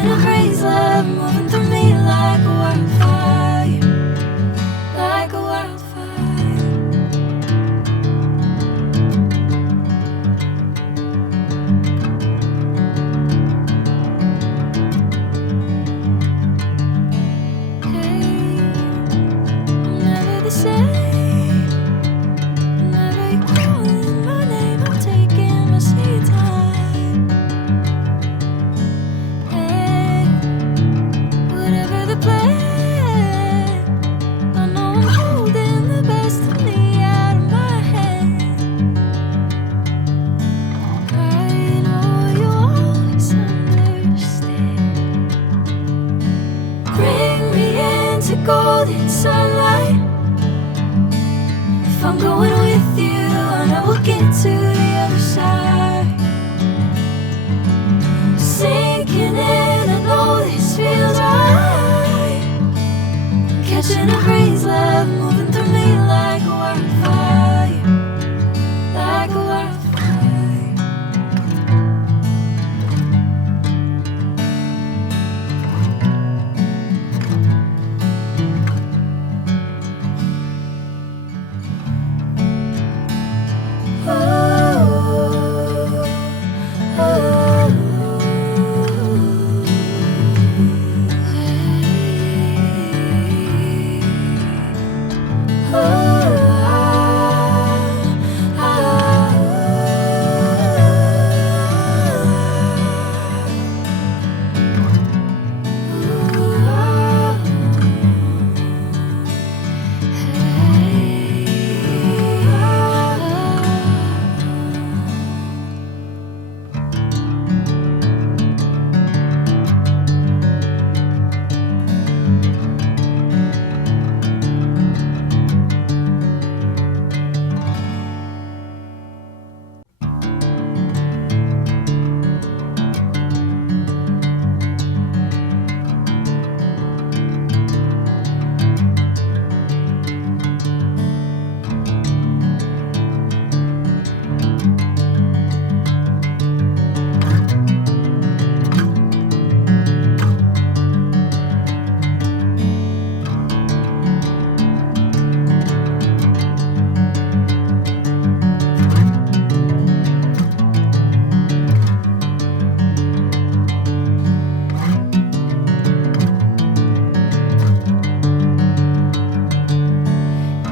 Catching a craze, love moving through me like a wildfire, like a wildfire. Hey, I'm never the same. Whenever you're calling my name, I'm taking my sweet time. Hey, whatever the plan, I know I'm holding the best of me out of my hand. I know you always understand. Bring me into golden sunlight. If I'm going with you, I know we'll get to the other side. Sinking in, I know this feels right. Catching a craze, love moving through me like a wildfire, like a wildfire.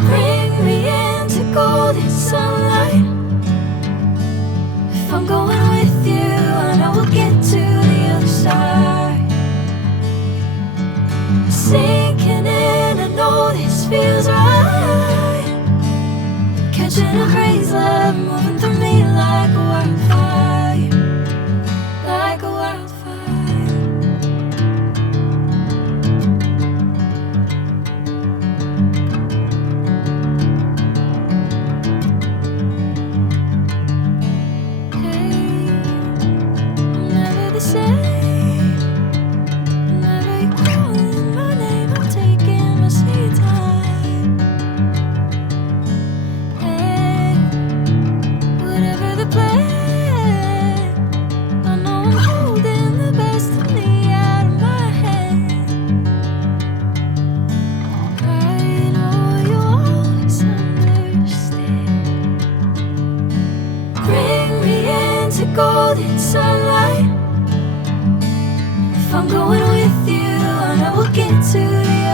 Bring me into golden sunlight. If I'm going with you, I know we'll get to the other side. Sinking in, I know this feels right. Catching a craze, love moving through me like a wildfire, like a wildfire. Hey, I'm never the same. Whenever you're calling my name, I'm taking my sweet time. Hey, whatever the plan, I know I'm holding the best of me out of my hand. I know you always understand. Bring me into golden sunlight. If I'm going with you, I know we'll get to the